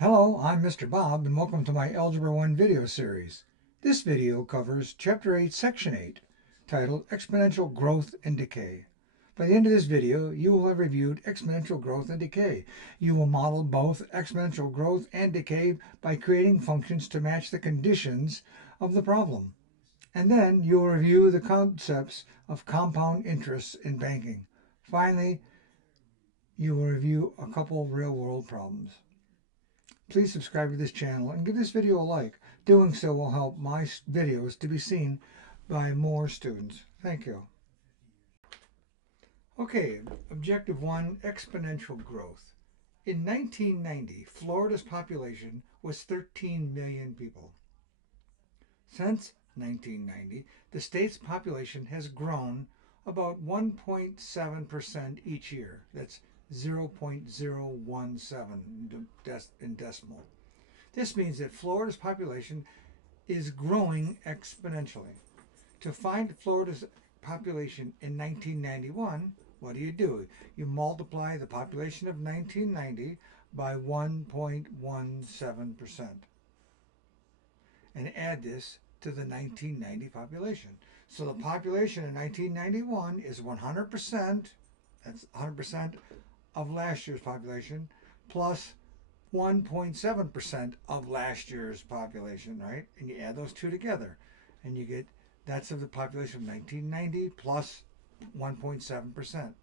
Hello, I'm Mr. Bob and welcome to my Algebra 1 video series. This video covers Chapter 8, Section 8, titled Exponential Growth and Decay. By the end of this video, you will have reviewed exponential growth and decay. You will model both exponential growth and decay by creating functions to match the conditions of the problem. And then you will review the concepts of compound interest in banking. Finally, you will review a couple real-world problems. Please subscribe to this channel and give this video a like. Doing so will help my videos to be seen by more students. Thank you. Okay, Objective 1, Exponential Growth. In 1990, Florida's population was 13 million people. Since 1990, the state's population has grown about 1.7% each year. That's 0.017 in decimal. This means that Florida's population is growing exponentially. To find Florida's population in 1991, what do? You multiply the population of 1990 by 1.17% and add this to the 1990 population. So the population in 1991 is 100%, that's 100% of last year's population, plus 1.7% of last year's population, right? And you add those two together, and you get that's of the population of 1990 plus 1.7%.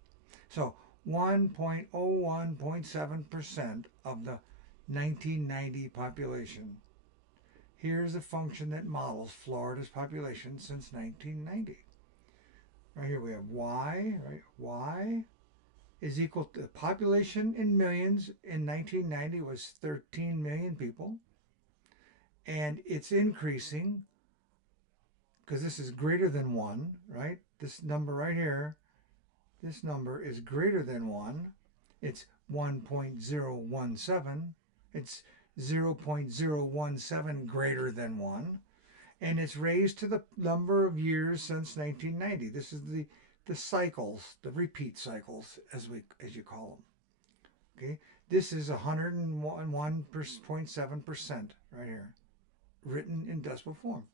So 1.01.7% of the 1990 population. Here's a function that models Florida's population since 1990. Right here we have y, right? Y is equal to the population in millions in 1990 was 13 million people, and it's increasing because this is greater than 1, right? This number right here, this number is greater than 1. It's 1.017. It's 0.017 greater than 1, and it's raised to the number of years since 1990. This is the cycles, the repeat cycles, as you call them. Okay, this is 101.7% right here, written in decimal form.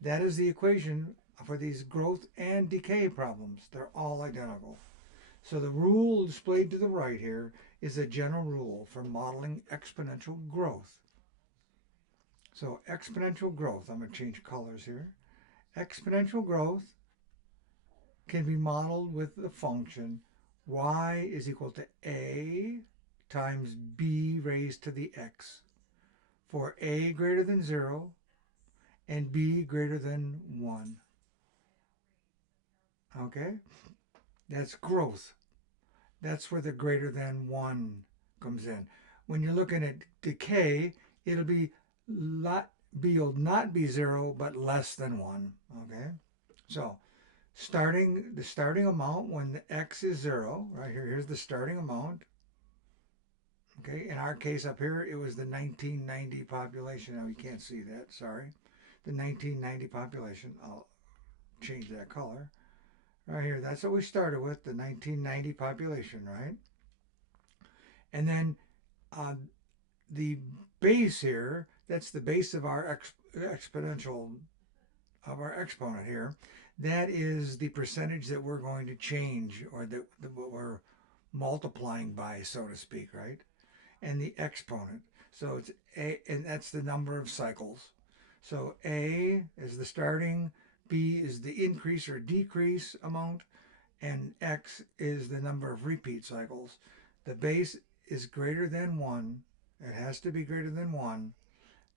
That is the equation for these growth and decay problems. They're all identical. So the rule displayed to the right here is a general rule for modeling exponential growth. So exponential growth, I'm going to change colors here. Exponential growth can be modeled with the function y is equal to a times b raised to the x for a greater than 0 and b greater than 1. Okay? That's growth. That's where the greater than 1 comes in. When you're looking at decay, it'll be b will not be 0, but less than 1. Okay? So the starting amount when the x is 0, right here, here's the starting amount. Okay, in our case up here, it was the 1990 population. Now you can't see that, sorry. The 1990 population, I'll change that color. Right here, that's what we started with, the 1990 population, right? And then the base here, that's the base of our exponential, of our exponent here. That is the percentage that we're going to change, or that what we're multiplying by, so to speak, right? And the exponent. So it's a, and that's the number of cycles. So a is the starting, b is the increase or decrease amount, and x is the number of repeat cycles. The base is greater than 1. It has to be greater than 1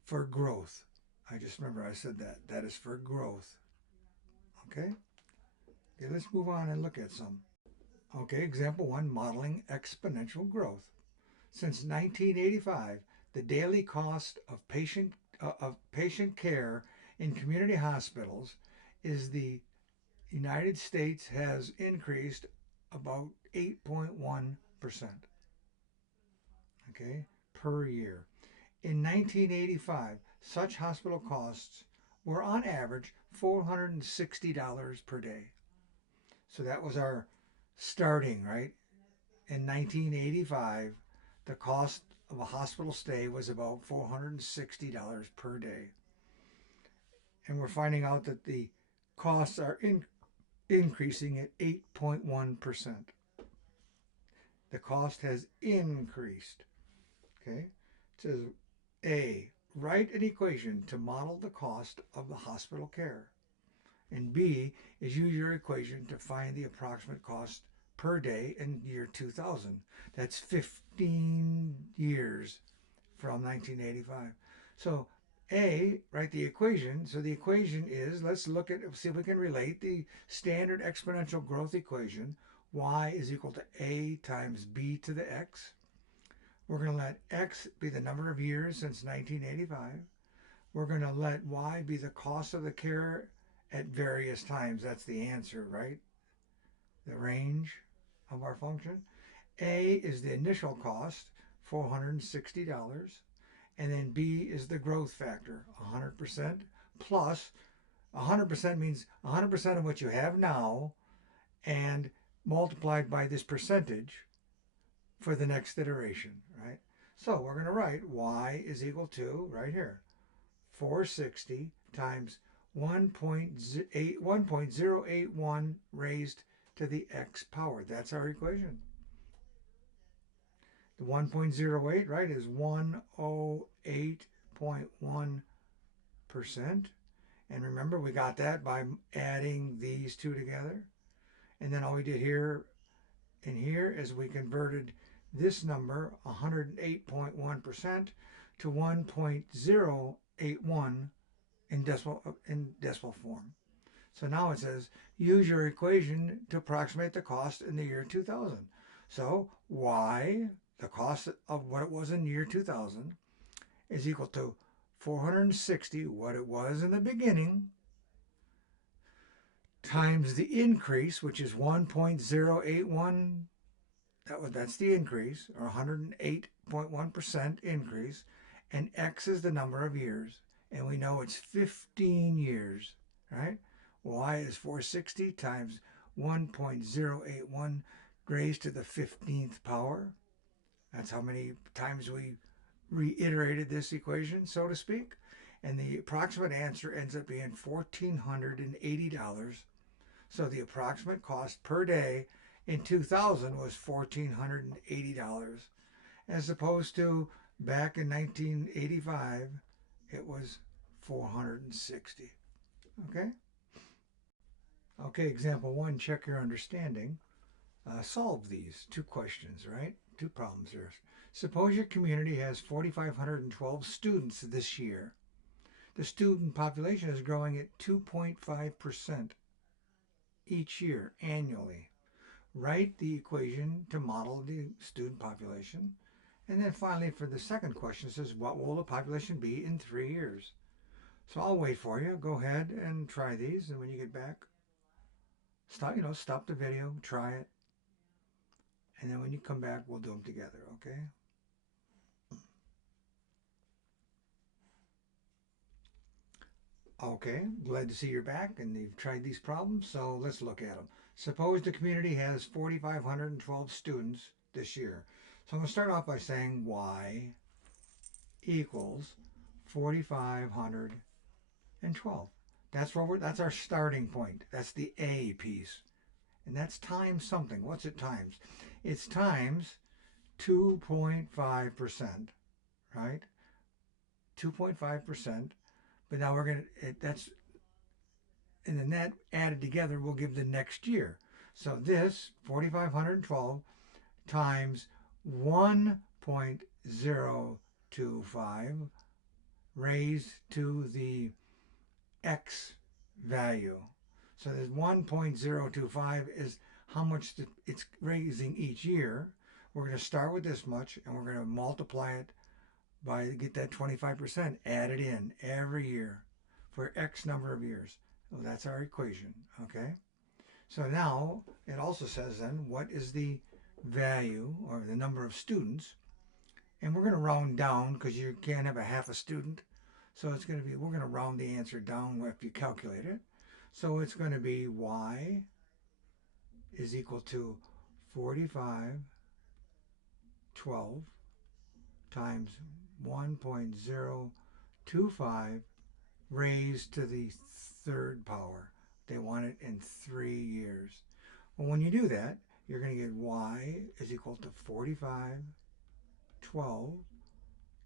for growth. I just remember I said that. That is for growth. Okay? Okay, let's move on and look at some. Okay, example 1, modeling exponential growth. Since 1985, the daily cost of patient care in community hospitals is the United States has increased about 8.1%. Okay, per year. In 1985, such hospital costs were on average $460 per day. So that was our starting, right? In 1985, the cost of a hospital stay was about $460 per day. And we're finding out that the costs are increasing at 8.1%. The cost has increased. Okay? It says A, write an equation to model the cost of the hospital care. And B is use your equation to find the approximate cost per day in year 2000. That's 15 years from 1985. So A, write the equation. So the equation is, let's look at, see if we can relate the standard exponential growth equation. Y is equal to A times B to the X. We're going to let X be the number of years since 1985. We're going to let Y be the cost of the care at various times. That's the answer, right? The range of our function. A is the initial cost, $460. And then B is the growth factor, 100%. Plus, 100% means 100% of what you have now and multiplied by this percentage for the next iteration, right? So we're going to write Y is equal to, right here, 460 times 1.081 raised to the x power. That's our equation. The 1.08, right, is 108.1%. And remember, we got that by adding these two together. And then all we did here and here is we converted this number, 108.1%, to 1.081 in decimal form. So now it says, use your equation to approximate the cost in the year 2000. So Y, the cost of what it was in year 2000, is equal to 460, what it was in the beginning, times the increase, which is 1.081. That's the increase, or 108.1% increase, and X is the number of years. And we know it's 15 years, right? Y is 460 times 1.081 raised to the 15th power. That's how many times we reiterated this equation, so to speak. And the approximate answer ends up being $1,480. So the approximate cost per day in 2000 was $1,480, as opposed to back in 1985, it was 460. Okay? Okay, example one, check your understanding. Solve these two questions, right? Two problems here. Suppose your community has 4,512 students this year. The student population is growing at 2.5% each year annually. Write the equation to model the student population. And then finally, for the second question, it says, what will the population be in 3 years? So I'll wait for you. Go ahead and try these. And when you get back, stop the video, try it. And then when you come back, we'll do them together, okay? Okay, glad to see you're back and you've tried these problems, so let's look at them. Suppose the community has 4,512 students this year. So I'm going to start off by saying Y equals 4,512. That's our starting point. That's the A piece. And that's times something. What's it times? It's times 2.5%, right? 2.5%. But now we're going to, and then that added together will give the next year. So this 4,512 times 1.025 raised to the X value. So there's 1.025 is how much it's raising each year. We're going to start with this much and we're going to multiply it by, get that 25%, add it in every year for X number of years. Well, that's our equation, okay? So now it also says then what is the value or the number of students, and we're going to round down because you can't have a half a student. So it's going to be, we're going to round the answer down if you calculate it. So it's going to be Y is equal to 4512 times 1.025 raised to the third power. They want it in 3 years. Well, when you do that, you're going to get y is equal to 4512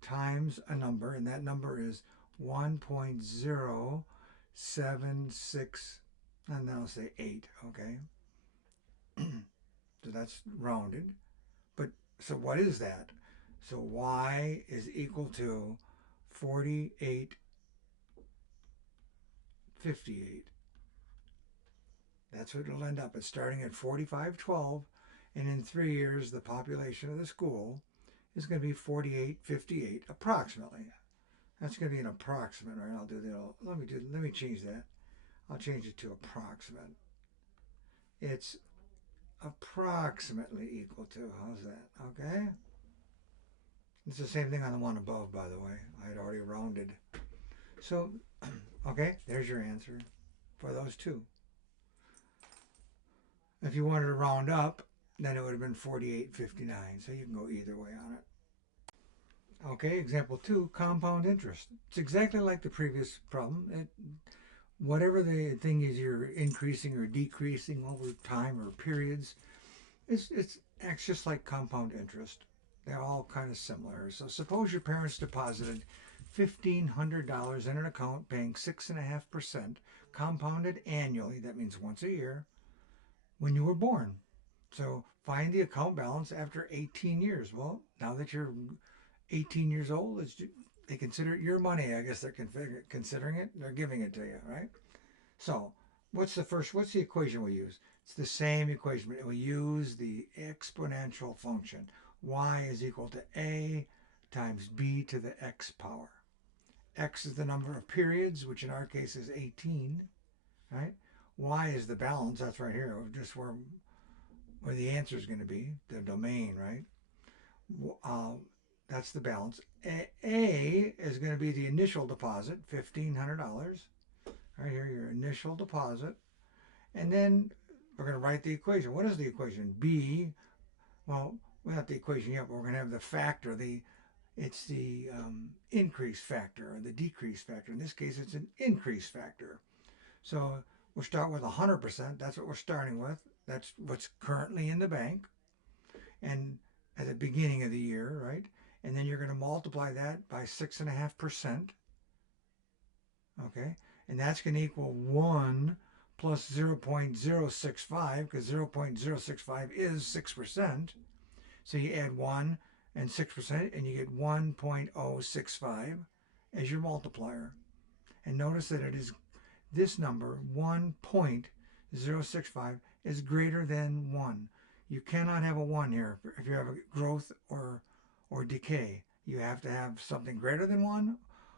times a number, and that number is 1.076, and then I'll say 8, okay? So that's rounded. But so what is that? So y is equal to 4858. That's what it'll end up at, starting at 4512, and in 3 years the population of the school is going to be 4858 approximately. That's going to be an approximate, right? I'll do that. Let me change that. I'll change it to approximate. It's approximately equal to, how's that? Okay. It's the same thing on the one above, by the way. I had already rounded. So, okay, there's your answer for those two. If you wanted to round up, then it would have been 4859. So you can go either way on it. Okay, example 2, compound interest. It's exactly like the previous problem. Whatever the thing is you're increasing or decreasing over time or periods, it acts just like compound interest. They're all kind of similar. So suppose your parents deposited $1,500 in an account paying 6.5% compounded annually, that means once a year, when you were born. So find the account balance after 18 years. Well, now that you're 18 years old, they consider it your money. I guess they're considering it. They're giving it to you, right? So what's the equation we use? It's the same equation. We use the exponential function. Y is equal to A times B to the x power. X is the number of periods, which in our case is 18, right? Y is the balance. That's right here, just where the answer is going to be, the domain, right? That's the balance. A is going to be the initial deposit, $1,500. Right here, your initial deposit. And then we're going to write the equation. What is the equation? B, well, we have the equation yet, but we're going to have the factor. It's the increase factor or the decrease factor. In this case, it's an increase factor. So we'll start with 100%. That's what we're starting with. That's what's currently in the bank. And at the beginning of the year, right? And then you're going to multiply that by 6.5%. Okay? And that's going to equal 1 plus 0.065, because 0.065 is 6%. So you add 1 and 6%, and you get 1.065 as your multiplier. And notice that it is this number, 1.065, is greater than 1. You cannot have a 1 here if you have a growth or decay. You have to have something greater than 1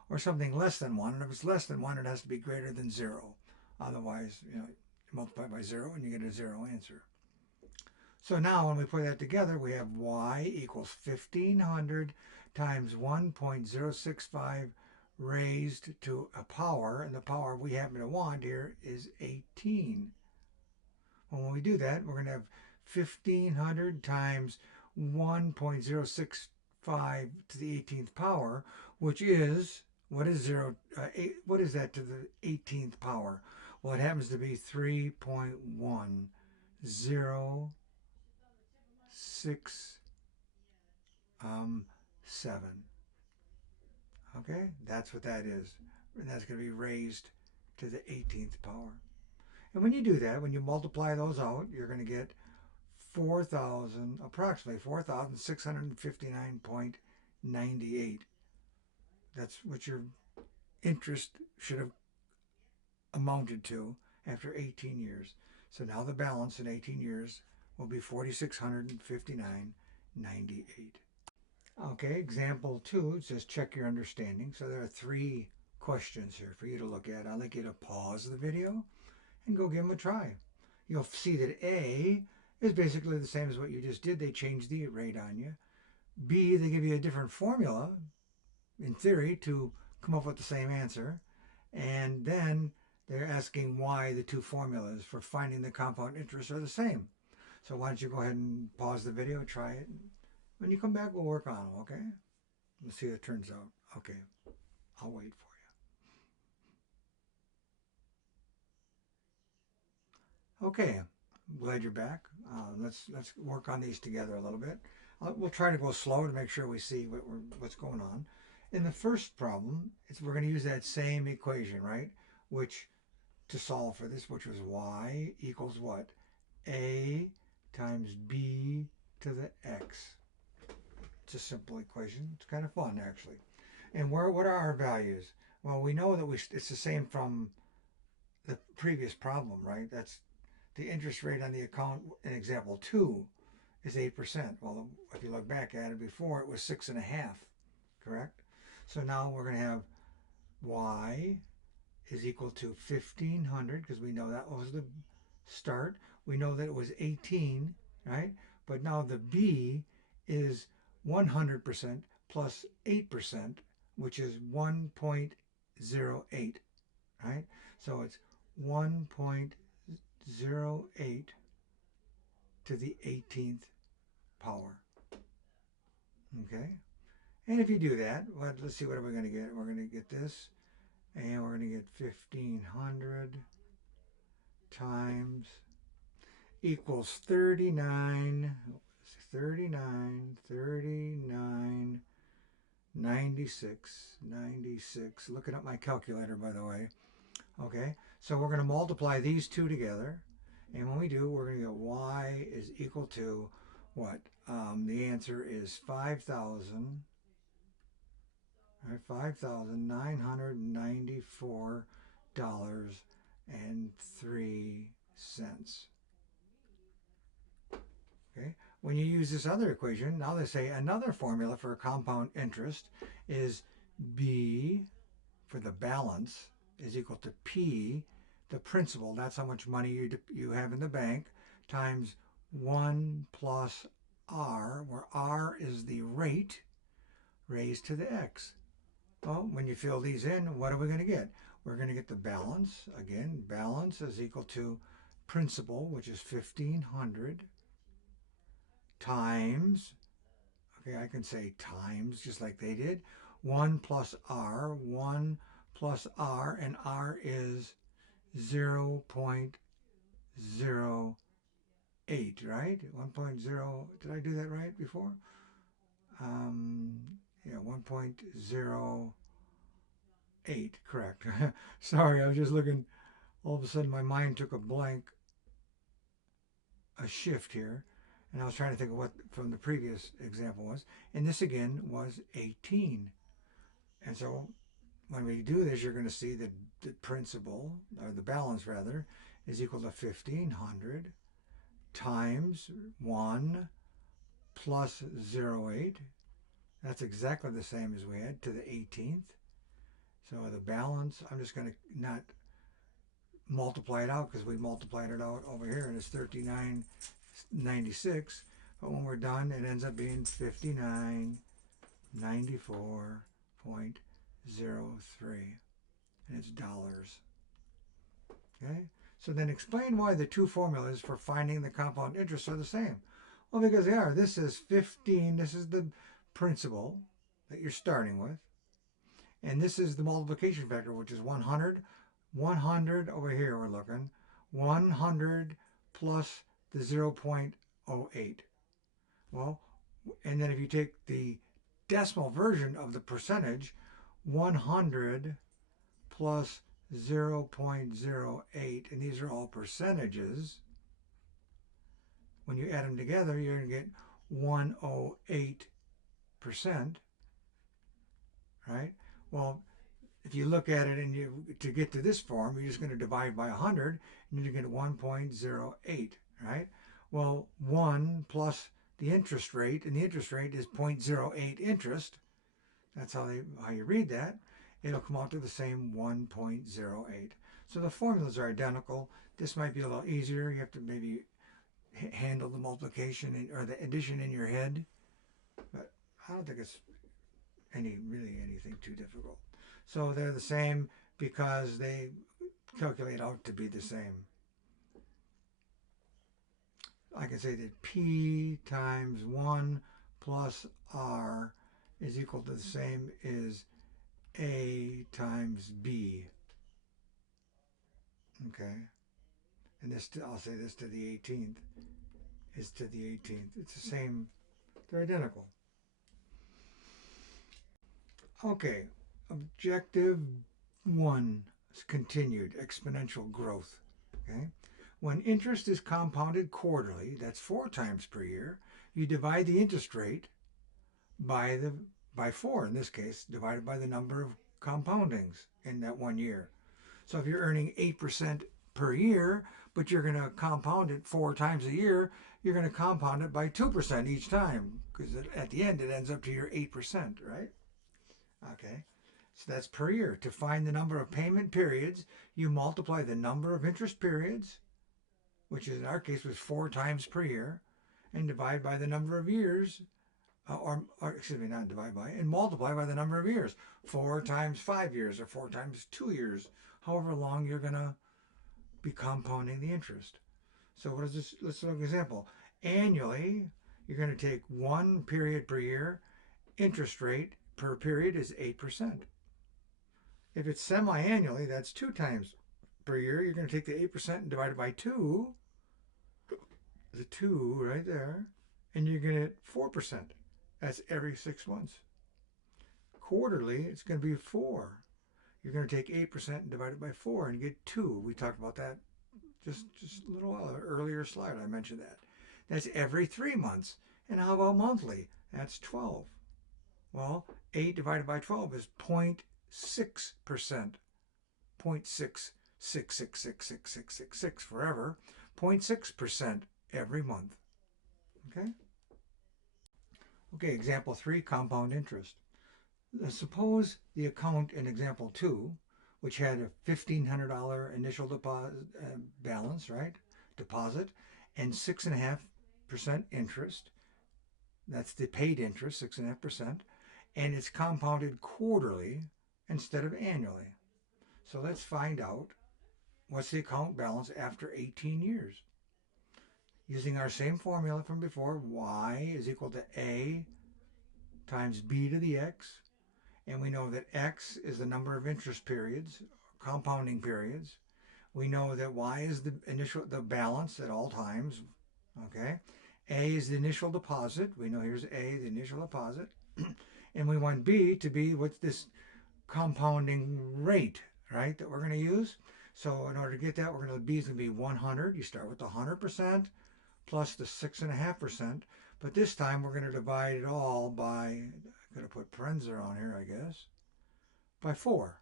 or something less than 1. And if it's less than 1, it has to be greater than 0. Otherwise, you multiply by 0 and you get a 0 answer. So now when we put that together, we have y equals 1,500 times 1.065 raised to a power, and the power we happen to want here is 18. Well, when we do that, we're going to have 1,500 times 1.065 to the 18th power, which is, what is that to the 18th power? Well, it happens to be 3.106 Okay, that's what that is. And that's going to be raised to the 18th power. And when you do that, when you multiply those out, you're going to get approximately 4,659.98. That's what your interest should have amounted to after 18 years. So now the balance in 18 years will be 4,659.98. Okay, example 2, it says check your understanding. So there are 3 questions here for you to look at. I'd like you to pause the video and go give them a try. You'll see that A is basically the same as what you just did. They changed the rate on you. B, they give you a different formula, in theory, to come up with the same answer. And then they're asking why the 2 formulas for finding the compound interest are the same. So why don't you go ahead and pause the video, try it. When you come back, we'll work on them, okay? Let's see how it turns out. Okay, I'll wait for you. Okay, I'm glad you're back. Let's work on these together a little bit. We'll try to go slow to make sure we see what's going on. In the first problem, we're going to use that same equation, right? Which to solve for this, which was y equals what? A times b to the x. It's a simple equation. It's kind of fun, actually. And what are our values? Well, we know that it's the same from the previous problem, right? That's the interest rate on the account in example 2 is 8%. Well, if you look back at it before, it was 6.5, correct? So now we're going to have y is equal to 1,500 because we know that was the start. We know that it was 18, right? But now the b is 100% plus 8%, which is 1.08, right? So it's 1.08 to the 18th power. Okay? And if you do that, let's see, what are we going to get? We're going to get this, and we're going to get 1,500 times equals 39, 96. Looking at my calculator, by the way. Okay, so we're going to multiply these two together. And when we do, we're going to get y is equal to what? The answer is $5,994.03. Okay. When you use this other equation, now they say another formula for compound interest is B for the balance is equal to P, the principal. That's how much money you have in the bank, times 1 plus R, where R is the rate raised to the X. Well, when you fill these in, what are we going to get? We're going to get the balance. Again, balance is equal to principal, which is 1,500, times, okay, I can say times just like they did, 1 plus R, and R is 0.08, right? 1.0, did I do that right before? Yeah, 1.08, correct. Sorry, I was just looking, all of a sudden my mind took a shift here, and I was trying to think of what from the previous example was, and this again was 18. And so when we do this, you're going to see that the principal, or the balance rather, is equal to 1,500 times 1 plus 0.08. That's exactly the same as we had to the 18th. So the balance, I'm just going to not multiply it out because we multiplied it out over here and it's 39.96. But when we're done, it ends up being 59.94.03, and it's dollars. Okay? So then explain why the two formulas for finding the compound interest are the same. Well, because they are. This is 15, this is the principal that you're starting with. And this is the multiplication factor, which is 100. 100 over here we're looking. 100 plus the 0.08. Well, and then if you take the decimal version of the percentage, 100 plus 0.08, and these are all percentages. When you add them together, you're going to get 108%, right? Well, if you look at it and to get to this form, you're just going to divide by 100, and you get 1.08, right? Well, 1 plus the interest rate, and the interest rate is 0.08 interest. That's how you read that. It'll come out to the same 1.08. So the formulas are identical. This might be a little easier. You have to maybe handle the multiplication or the addition in your head, but I don't think it's anything too difficult. So they're the same because they calculate out to be the same. I can say that P times 1 plus R is equal to the same as A times B. Okay, and this, I'll say this to the 18th is to the 18th. It's the same, they're identical. Okay, objective 1 is continued exponential growth. Okay, when interest is compounded quarterly, that's 4 times per year, you divide the interest rate by 4 in this case, divided by the number of compoundings in that 1 year. So if you're earning 8% per year, but you're going to compound it 4 times a year, you're going to compound it by 2% each time, because at the end it ends up to your 8%, right? Okay, so that's per year. To find the number of payment periods, you multiply the number of interest periods, which in our case was 4 times per year, and divide by the number of years, or excuse me, not divide by, and multiply by the number of years. 4 times 5 years or 4 times 2 years, however long you're going to be compounding the interest. So what is this? Let's look at an example. Annually, you're going to take 1 period per year. Interest rate per period is 8%. If it's semi-annually, that's 2 times per year. You're going to take the 8% and divide it by 2. The 2 right there. And you're going to get 4%. That's every 6 months. Quarterly, it's going to be 4. You're going to take 8% and divide it by 4 and get 2. We talked about that just a little while earlier slide. I mentioned that. That's every 3 months. And how about monthly? That's 12. Well, 8 divided by 12 is 0.6%. 0.6666666 forever. 0.6% every month. Okay? Okay, example 3, compound interest. Suppose the account in example 2, which had a $1,500 initial deposit balance, right? Deposit, and 6.5% interest. That's the paid interest, 6.5%, and it's compounded quarterly instead of annually. So let's find out what's the account balance after 18 years. Using our same formula from before, y is equal to a times b to the x, and we know that x is the number of interest periods, compounding periods. We know that y is the balance at all times. Okay, a is the initial deposit. We know here's a, the initial deposit, and we want b to be what's this compounding rate, right? That we're going to use. So in order to get that, b is going to be 100. You start with the 100% plus the 6.5%, but this time we're going to divide it all by, I'm going to put parentheses on here, I guess, by 4,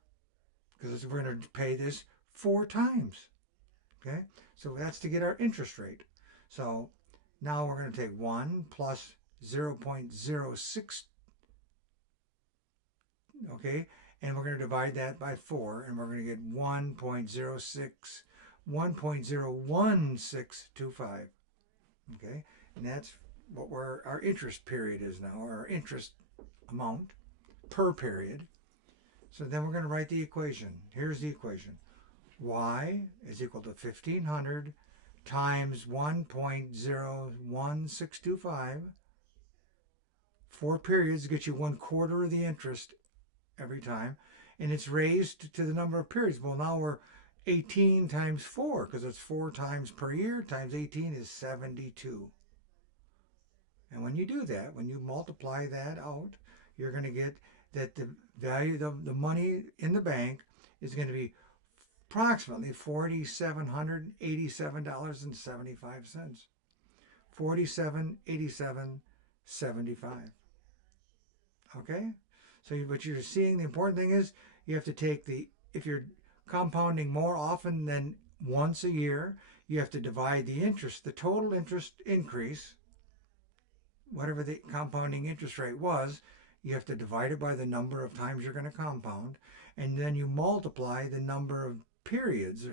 because we're going to pay this 4 times. Okay, so that's to get our interest rate. So now we're going to take 1 plus 0.06, okay, and we're going to divide that by 4, and we're going to get 1.01625. Okay, and that's what our interest period is now, or our interest amount per period. So then we're going to write the equation. Here's the equation. Y is equal to 1,500 times 1.01625. 4 periods get you 1/4 of the interest every time, and it's raised to the number of periods. Well, now we're 18 times 4, because it's 4 times per year, times 18 is 72. And when you do that, when you multiply that out, you're going to get that the value of the money in the bank is going to be approximately $4,787.75. $4,787.75. Okay? So what you're seeing, the important thing is you have to take if you're compounding more often than once a year, you have to divide the interest, the total interest increase, whatever the compounding interest rate was, you have to divide it by the number of times you're going to compound, and then you multiply the number of periods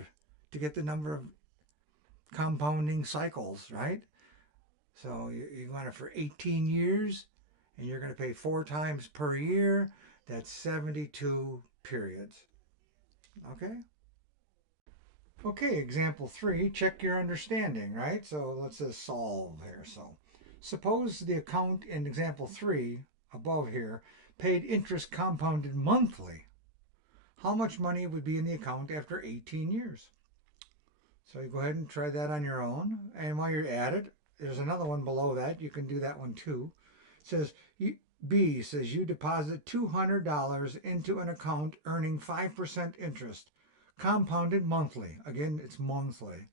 to get the number of compounding cycles, right? So you want it for 18 years, and you're going to pay 4 times per year. That's 72 periods. Okay? Okay, example 3, check your understanding, right? So let's just solve here. So suppose the account in example 3 above here, paid interest compounded monthly, how much money would be in the account after 18 years? So you go ahead and try that on your own. And while you're at it, there's another one below that. You can do that one too. It says, B says you deposit $200 into an account earning 5% interest, compounded monthly. Again, it's monthly.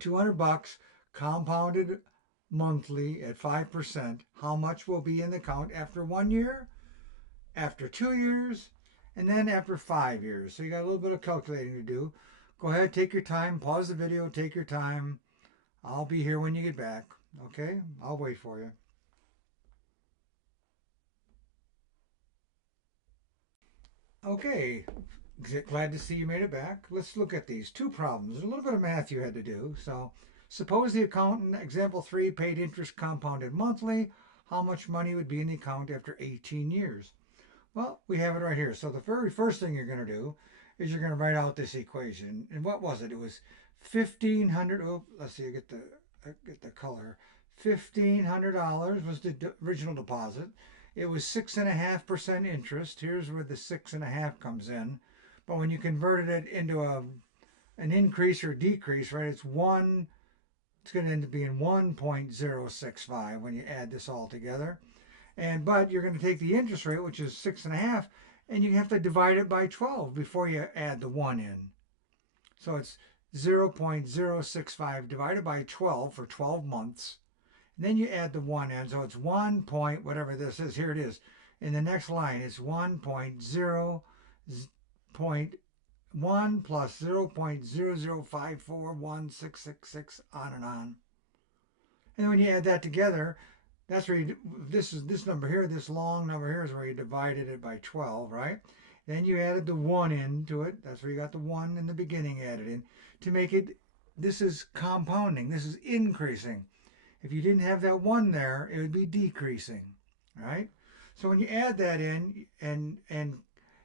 200 bucks compounded monthly at 5%. How much will be in the account after 1 year, after 2 years, and then after 5 years? So you got a little bit of calculating to do. Go ahead, take your time, pause the video, take your time. I'll be here when you get back. Okay? I'll wait for you. Okay, glad to see you made it back. Let's look at these two problems. There's a little bit of math you had to do. So suppose the accountant, example 3, paid interest compounded monthly. How much money would be in the account after 18 years? Well, we have it right here. So the very first thing you're going to do is you're going to write out this equation. And what was it? It was 1,500. Oh, let's see. I get the color. $1,500 was the original deposit. It was 6.5% interest. Here's where the 6.5 comes in. But when you converted it into an increase or decrease, right? It's going to end up being 1.065 when you add this all together. But you're going to take the interest rate, which is 6.5, and you have to divide it by 12 before you add the 1 in. So it's 0.065 divided by 12 for 12 months. And then you add the 1 in, so it's 1 point, whatever this is, here it is. In the next line, it's 1.0.1 plus 0.00541666, on and on. And when you add that together, that's where this number here, this long number here is where you divided it by 12, right? Then you added the 1 into it. That's where you got the 1 in the beginning added in to make it, this is compounding, this is increasing. If you didn't have that 1 there, it would be decreasing, right? So when you add that in and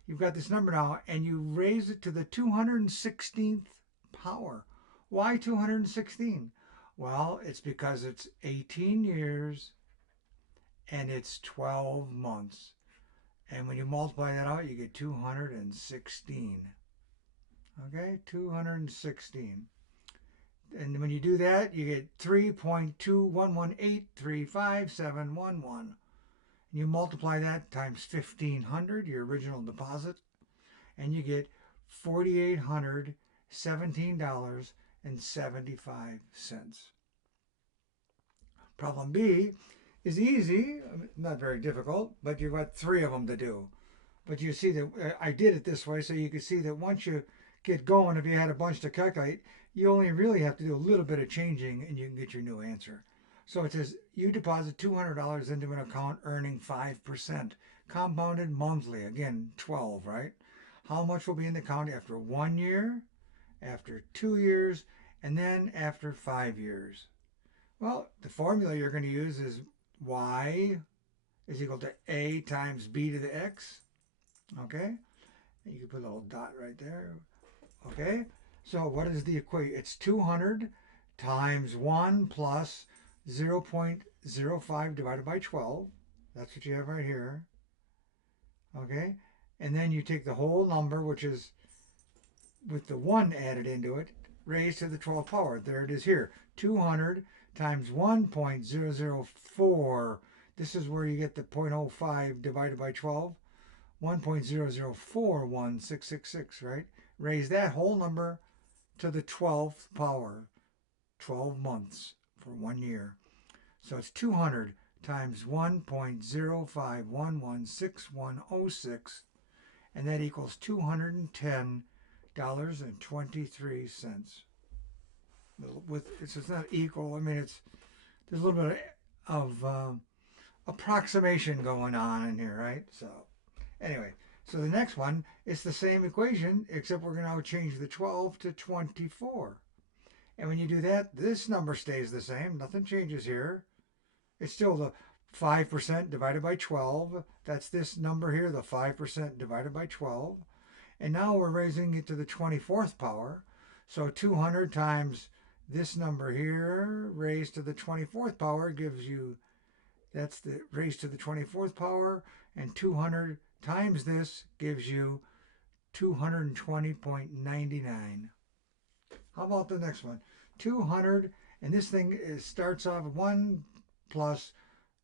you've got this number now and you raise it to the 216th power. Why 216? Well, it's because it's 18 years and it's 12 months. And when you multiply that out, you get 216. Okay, 216. And when you do that, you get 3.211835711. And you multiply that times 1,500, your original deposit, and you get $4,817.75. Problem B is easy, not very difficult, but you've got 3 of them to do. But you see that I did it this way so you can see that once you get going, if you had a bunch to calculate, you only really have to do a little bit of changing and you can get your new answer. So it says you deposit $200 into an account earning 5%, compounded monthly, again 12, right? How much will be in the account after 1 year, after 2 years, and then after 5 years? Well, the formula you're going to use is y is equal to a times b to the x. Okay? You can put a little dot right there. Okay? So what is the equation? It's 200 times 1 plus 0.05 divided by 12. That's what you have right here. Okay? And then you take the whole number, which is with the 1 added into it, raised to the 12th power. There it is here. 200 times 1.004. This is where you get the 0.05 divided by 12. 1.00416666, right? Raise that whole number to the 12th power. 12 months for 1 year. So it's 200 times 1.05116106, and that equals $210.23. It's not equal. I mean, there's a little bit of approximation going on in here, right? So anyway, so the next one is the same equation, except we're going to now change the 12 to 24. And when you do that, this number stays the same. Nothing changes here. It's still the 5% divided by 12. That's this number here, the 5% divided by 12. And now we're raising it to the 24th power. So 200 times this number here raised to the 24th power gives you That's the raised to the 24th power, and 200 times this gives you 220.99. How about the next one? 200, and this thing starts off 1 plus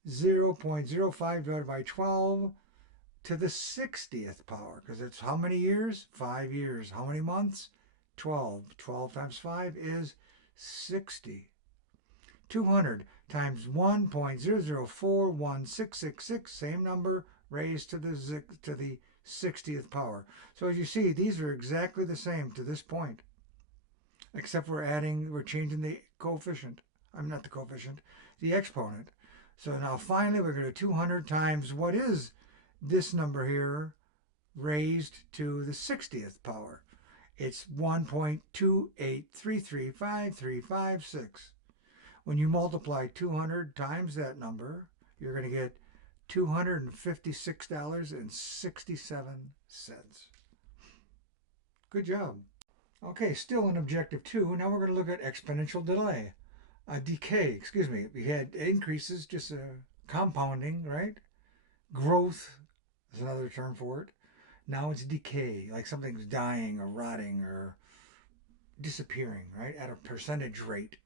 0.05 divided by 12 to the 60th power, because it's how many years? 5 years. How many months? 12. 12 times 5 is 60. 200 times 1.00416666, same number, raised to the 60th power. So as you see, these are exactly the same to this point, except we're changing the coefficient. I'm not the coefficient, the exponent. So now finally we're going to do 200 times what is this number here raised to the 60th power. It's 1.28335356. When you multiply 200 times that number, you're going to get $256.67. Good job. Okay, still in Objective 2. Now we're going to look at exponential decay. We had increases, just compounding, right? Growth is another term for it. Now it's decay, like something's dying or rotting or disappearing, right, at a percentage rate.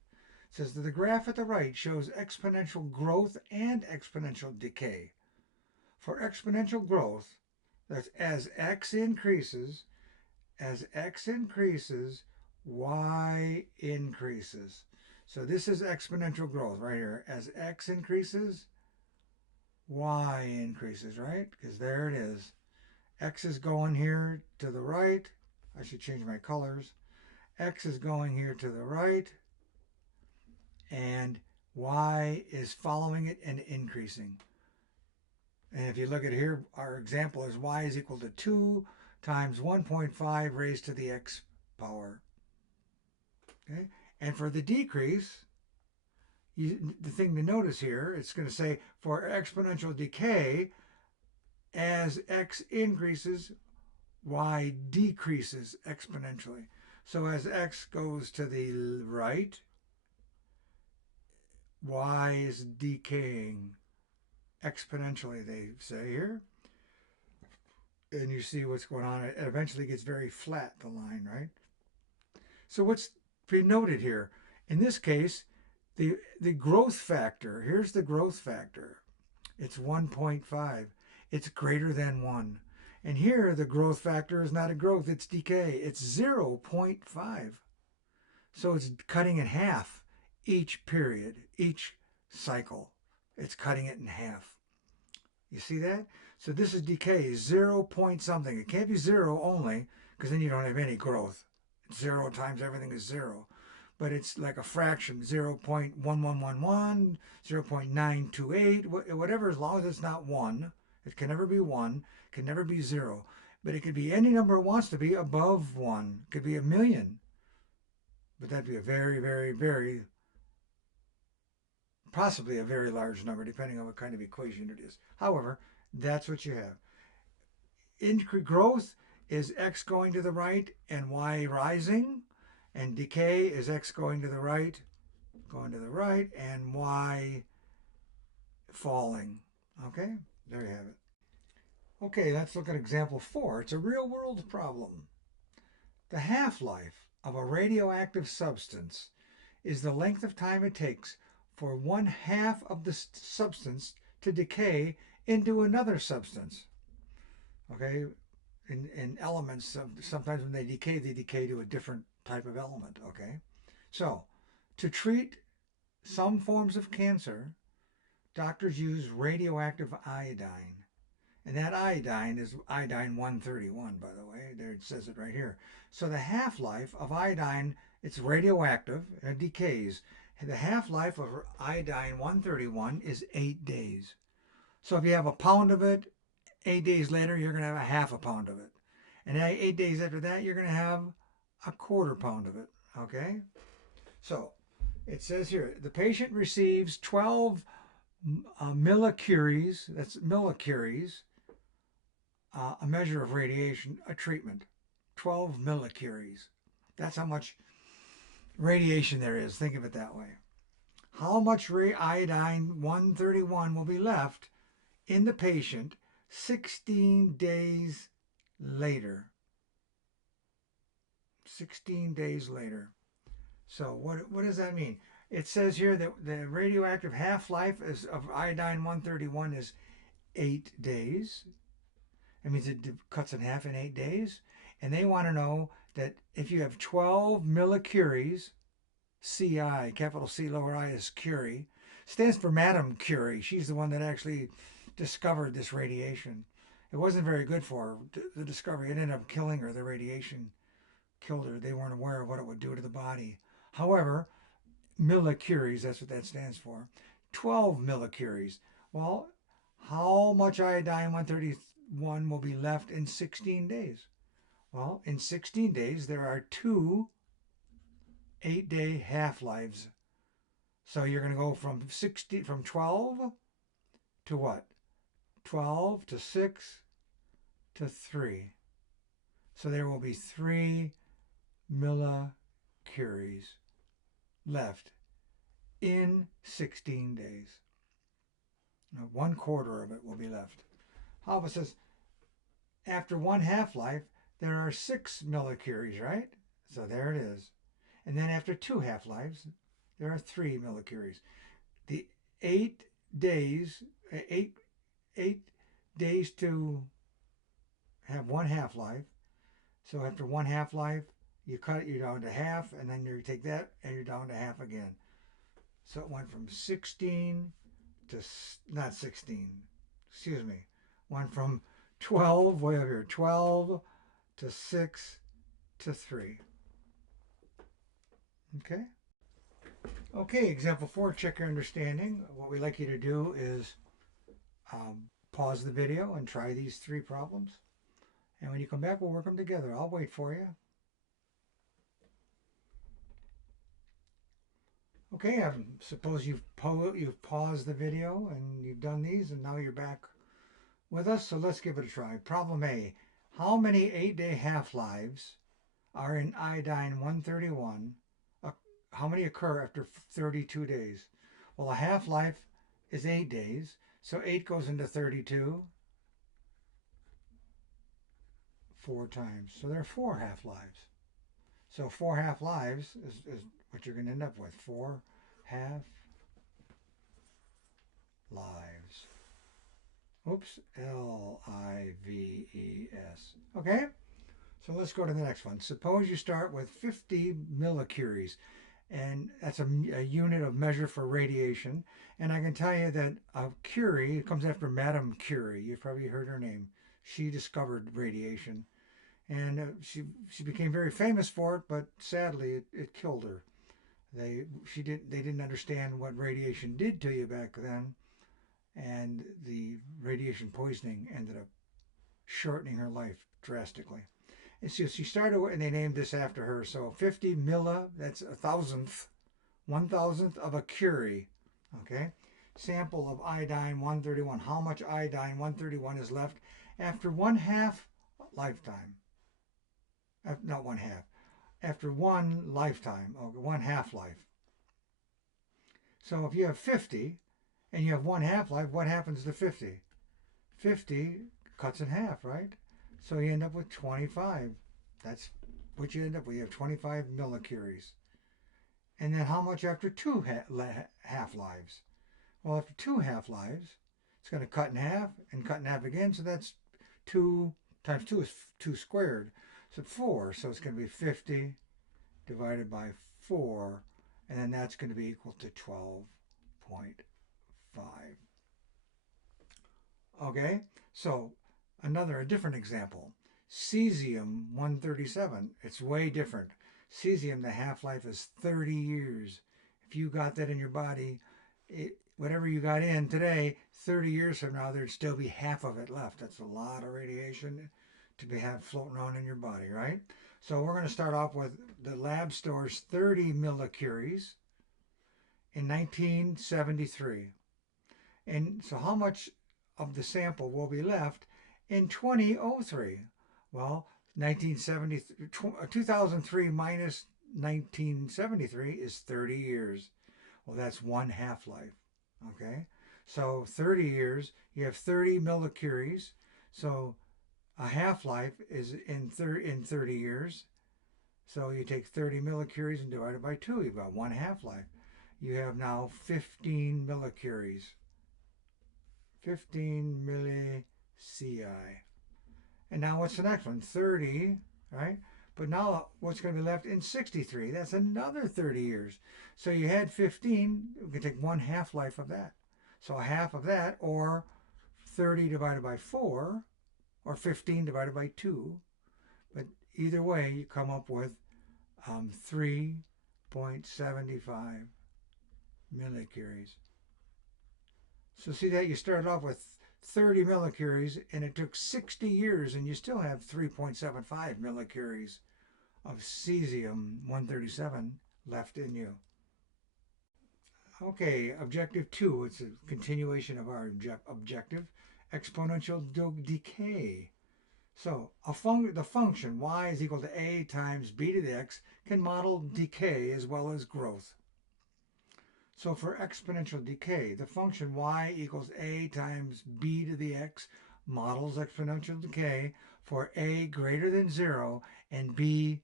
It says that the graph at the right shows exponential growth and exponential decay. For exponential growth, that's as x increases, y increases. So this is exponential growth right here. As x increases, y increases, right? Because there it is. X is going here to the right. I should change my colors. X is going here to the right, and y is following it and increasing. And if you look at here, our example is y is equal to 2 times 1.5 raised to the x power. Okay? And for the decrease, the thing to notice here, it's going to say for exponential decay, as x increases, y decreases exponentially. So as x goes to the right, y is decaying exponentially, they say here. And you see what's going on. It eventually gets very flat, the line, right? So what's being noted here? In this case, the growth factor, here's the growth factor. It's 1.5. It's greater than 1. And here, the growth factor is not a growth, it's decay. It's 0.5. So it's cutting in half each period, each cycle. It's cutting it in half. You see that? So this is decay, 0 point something. It can't be 0 only, because then you don't have any growth. 0 times everything is 0. But it's like a fraction, 0.1111, 0.928, whatever, as long as it's not 1. It can never be 1, can never be 0. But it could be any number it wants to be above 1. It could be 1,000,000. But that'd be a very, very, very, possibly a very large number, depending on what kind of equation it is. However, that's what you have. Growth is x going to the right and y rising, and decay is x going to the right, and y falling. Okay, there you have it. Okay, let's look at example 4. It's a real-world problem. The half-life of a radioactive substance is the length of time it takes for 1/2 of the substance to decay into another substance. Okay, in elements, sometimes when they decay to a different type of element. Okay, so to treat some forms of cancer, doctors use radioactive iodine. And that iodine is iodine 131, by the way. There it says it right here. So the half-life of iodine, it's radioactive, it decays. The half-life of iodine 131 is 8 days. So if you have a pound of it, 8 days later, you're going to have a half a pound of it. And 8 days after that, you're going to have a quarter pound of it. Okay? So it says here, the patient receives 12 millicuries, that's millicuries, a measure of radiation, a treatment. 12 millicuries. That's how much radiation there is. Think of it that way. how much iodine 131 will be left in the patient 16 days later. 16 days later. So what does that mean? It says here that the radioactive half-life of iodine 131 is 8 days. That means it cuts in half in 8 days. And they want to know that if you have 12 millicuries, CI, capital C, lower I is Curie, stands for Madame Curie. She's the one that actually discovered this radiation. It wasn't very good for her, the discovery. It ended up killing her. The radiation killed her. They weren't aware of what it would do to the body. However, millicuries, that's what that stands for. 12 millicuries. Well, how much iodine 131 will be left in 16 days? Well, in 16 days, there are 2 8-day half-lives. So you're going to go from 12 to what? 12 to 6 to 3. So there will be 3 millicuries left in 16 days. Now, 1/4 of it will be left. Halva says, after one half-life, there are 6 millicuries, right? So there it is. And then after 2 half-lives, there are 3 millicuries. The 8 days, 8 days to have one half-life. So after one half-life, you cut it, you're down to half, and then you take that, and you're down to half again. So it went from 16 to, not 16, excuse me, went from 12, way over here, 12 to 6 to 3. Okay? Okay, example 4, check your understanding. What we like you to do is pause the video and try these 3 problems. And when you come back, we'll work them together. I'll wait for you. Okay, I suppose you've paused the video and you've done these, and now you're back with us. So let's give it a try. Problem A. How many 8-day half-lives are in iodine 131? How many occur after 32 days? Well, a half-life is 8 days, so 8 goes into 32 4 times. So there are 4 half-lives. So 4 half-lives is what you're going to end up with. 4 half-lives. Oops, L-I-V-E-S. Okay, so let's go to the next one. Suppose you start with 50 millicuries, and that's a unit of measure for radiation. And I can tell you that Curie, it comes after Madame Curie. You've probably heard her name. She discovered radiation. And she became very famous for it, but sadly it killed her. They didn't understand what radiation did to you back then, and the radiation poisoning ended up shortening her life drastically. And so she started, and they named this after her. So 50 milli, that's 1,000th, 1,000th of a Curie. Okay, sample of iodine 131. How much iodine 131 is left after one half lifetime? Not one half, after one lifetime, or one half-life. So if you have 50 and you have one half-life, what happens to 50? 50 cuts in half, right? So you end up with 25. That's what you end up with. You have 25 millicuries. And then how much after 2 half-lives? Well, after 2 half-lives, it's going to cut in half and cut in half again. So that's 2 times 2 is 2 squared. So 4, so it's going to be 50 divided by 4, and then that's going to be equal to 12.5. Okay, so a different example. Cesium 137, it's way different. Cesium, the half-life is 30 years. If you got that in your body, whatever you got in today, 30 years from now, there'd still be half of it left. That's a lot of radiation to have floating around in your body, right? So we're going to start off with the lab stores 30 millicuries in 1973. And so how much of the sample will be left in 2003? Well, 2003 minus 1973 is 30 years. Well, that's one half-life. Okay? So 30 years, you have 30 millicuries. So a half-life is in 30 years. So you take 30 millicuries and divide it by 2. You've got one half-life. You have now 15 millicuries. 15 millisii. And now what's the next one? 30, right? But now what's going to be left in 63? That's another 30 years. So you had 15. We can take one half-life of that. So a half of that, or 30 divided by 4, or 15 divided by 2. But either way, you come up with 3.75 millicuries. So see that you started off with 30 millicuries and it took 60 years and you still have 3.75 millicuries of cesium-137 left in you. Okay, objective 2, it's a continuation of our objective, exponential decay. So the function y is equal to a times b to the x can model decay as well as growth. So for exponential decay, the function y equals a times b to the x models exponential decay for a greater than 0 and b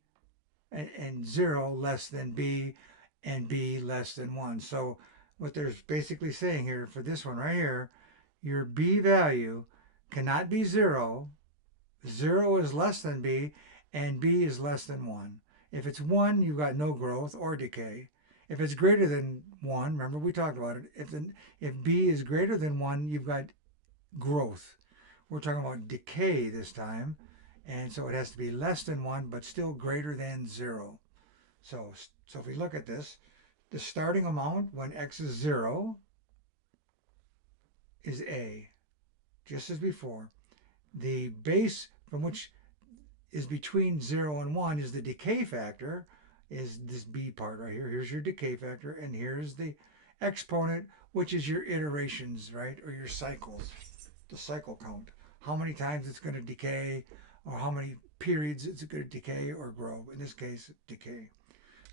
and 0 less than b and b less than 1. So what they're basically saying here for this one right here, your b value cannot be 0. 0 is less than b, and b is less than 1. If it's 1, you've got no growth or decay. If it's greater than 1, remember we talked about it, if b is greater than 1, you've got growth. We're talking about decay this time, and so it has to be less than 1, but still greater than 0. So if we look at this, the starting amount when x is 0 is a, just as before. The base from which is between 0 and 1 is the decay factor, is this b part right here. Here's your decay factor, and here's the exponent, which is your iterations, right, or your cycles, the cycle count. How many times it's going to decay, or how many periods it's going to decay or grow. In this case, decay.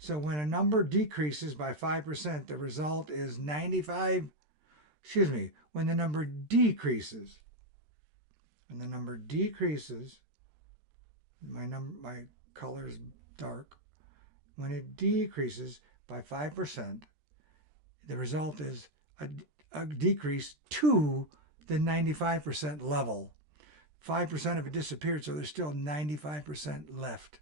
So when a number decreases by 5%, the result is 95, when the number decreases, my color is dark, when it decreases by 5%, the result is a decrease to the 95% level. 5% of it disappeared, so there's still 95% left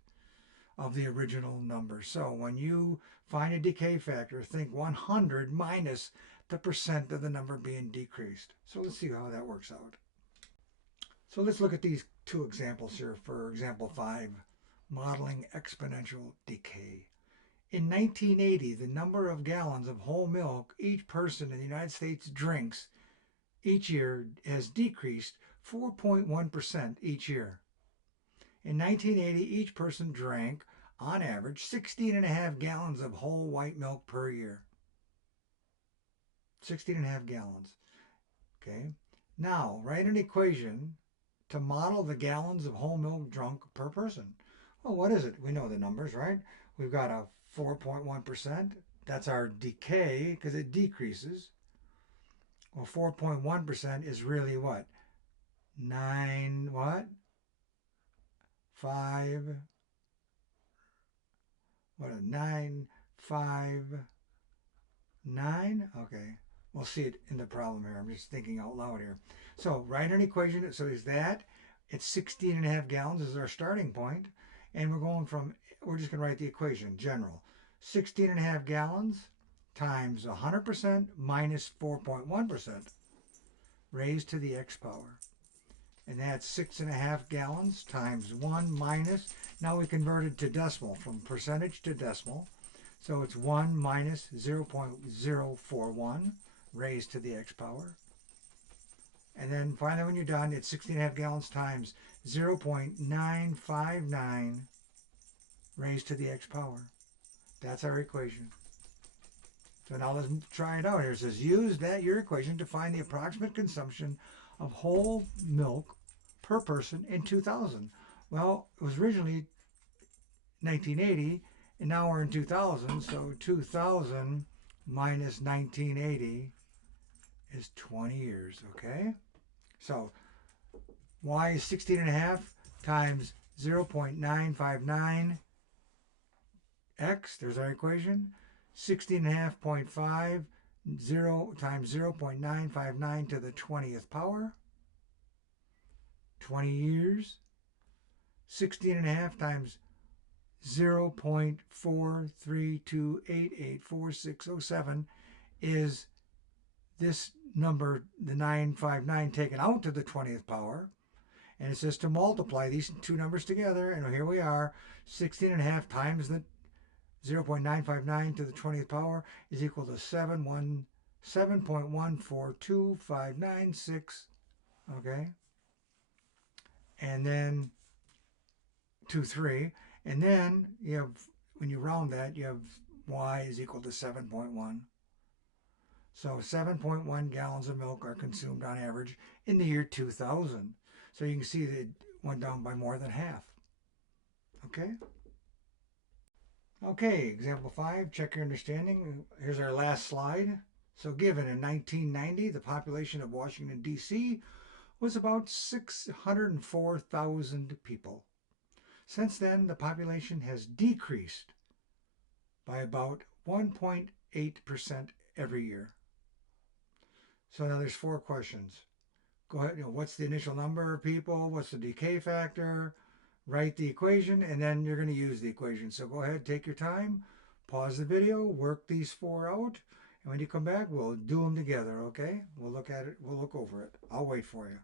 of the original number. So when you find a decay factor, think 100 minus the percent of the number being decreased. So let's see how that works out. So let's look at these two examples here. For example 5, modeling exponential decay. In 1980, the number of gallons of whole milk each person in the United States drinks each year has decreased 4.1% each year. In 1980, each person drank, on average, 16.5 gallons of whole white milk per year. 16.5 gallons. Okay. Now, write an equation to model the gallons of whole milk drunk per person. Well, what is it? We know the numbers, right? We've got a 4.1%. That's our decay because it decreases. Well, 4.1% is really what? 9 what? 5. What a 9, 5, 9? Okay. We'll see it in the problem here. I'm just thinking out loud here. So write an equation. So is that, it's 16.5 gallons is our starting point. And we're just going to write the equation, general. 16.5 gallons times 100% minus 4.1% raised to the x power. And that's 6.5 gallons times 1 minus, now we converted to decimal, from percentage to decimal. So it's 1 minus 0.041 raised to the x power. And then finally when you're done, it's 16.5 gallons times 0.959 raised to the x power. That's our equation. So now let's try it out here. It says use your equation to find the approximate consumption of whole milk per person in 2000. Well, it was originally 1980, and now we're in 2000. So 2000 minus 1980 is 20 years, okay? So y is 16 and a half times 0.959 x, there's our equation. 16 and a half point 5, 0 times 0.959 to the 20th power. 20 years. 16 and a half times 0.432884607 is this number, the 959, taken out to the 20th power. And it says to multiply these two numbers together. And here we are. 16 and a half times the 0.959 to the 20th power is equal to 7.142596. Okay. And then 3. And then you have, when you round that, you have y is equal to 7.1. So 7.1 gallons of milk are consumed on average in the year 2000. So you can see that it went down by more than half. Okay? Okay, example 5, check your understanding. Here's our last slide. So given in 1990, the population of Washington, D.C. was about 604,000 people. Since then, the population has decreased by about 1.8% every year. So now there's 4 questions. Go ahead, what's the initial number of people? What's the decay factor? Write the equation, and then you're going to use the equation. So go ahead, take your time, pause the video, work these 4 out, and when you come back, we'll do them together, okay? We'll look at it, we'll look over it. I'll wait for you.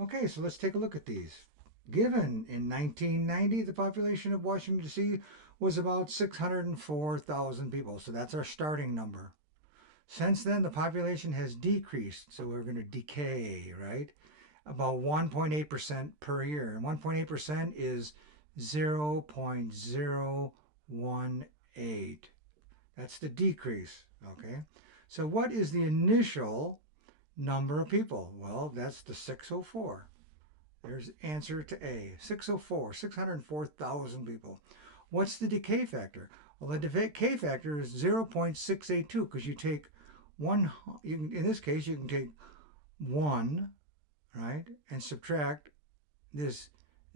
Okay, so let's take a look at these. Given in 1990, the population of Washington, D.C. was about 604,000 people. So that's our starting number. Since then, the population has decreased. So we're going to decay, right? About 1.8% per year. And 1.8% is 0.018. That's the decrease, okay? So what is the initial number of people? Well, that's the 604. There's answer to A. 604, 604,000 people. What's the decay factor? Well, the decay factor is 0.682 because you take one, in this case, you can take 1, right, and subtract this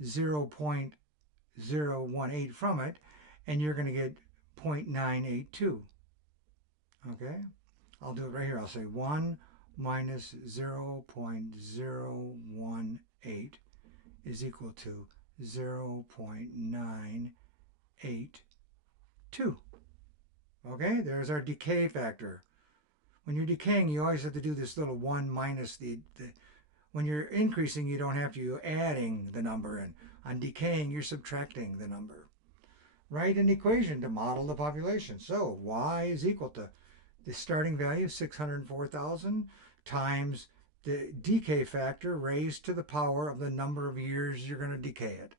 0.018 from it, and you're going to get 0.982. Okay? I'll do it right here. I'll say 1 minus 0.018 is equal to 0.982. Okay, there's our decay factor. When you're decaying, you always have to do this little 1 minus the when you're increasing, you don't have to, you're adding the number in. On decaying, you're subtracting the number. Write an equation to model the population. So y is equal to the starting value, 604,000, times the decay factor raised to the power of the number of years you're going to decay it.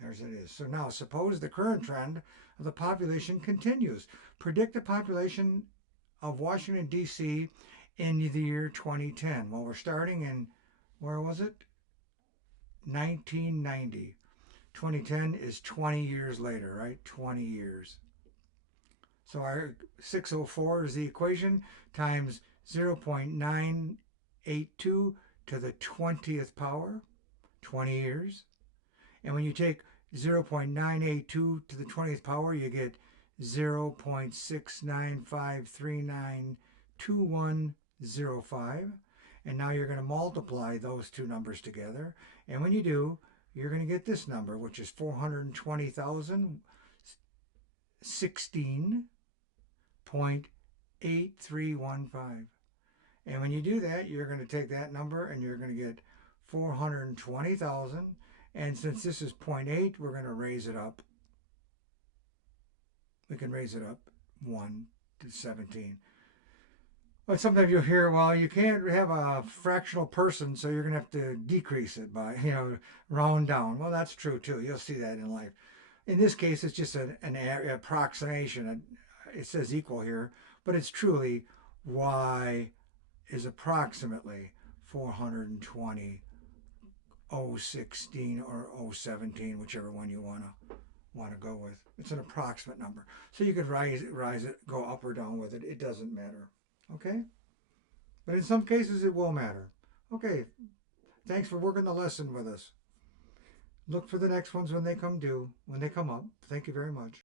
There's it is. So now suppose the current trend of the population continues. Predict the population of Washington, D.C. in the year 2010. Well, we're starting in, where was it? 1990. 2010 is 20 years later, right? 20 years. So our 604 is the equation times 0.982 to the 20th power, 20 years. And when you take 0.982 to the 20th power, you get 0.695392105. And now you're going to multiply those two numbers together. And when you do, you're going to get this number, which is 420,016.8315. And when you do that, you're going to take that number and you're going to get 420,000. And since this is 0.8, we're going to raise it up. We can raise it up 1 to 17. But sometimes you'll hear, well, you can't have a fractional person, so you're going to have to decrease it by, round down. Well, that's true, too. You'll see that in life. In this case, it's just an approximation. It says equal here, but it's truly y is approximately 420 016 or 017, whichever one you want to go with. It's an approximate number. So you could rise it, go up or down with it. It doesn't matter. Okay? But in some cases it will matter. Okay. Thanks for working the lesson with us. Look for the next ones when they come up. Thank you very much.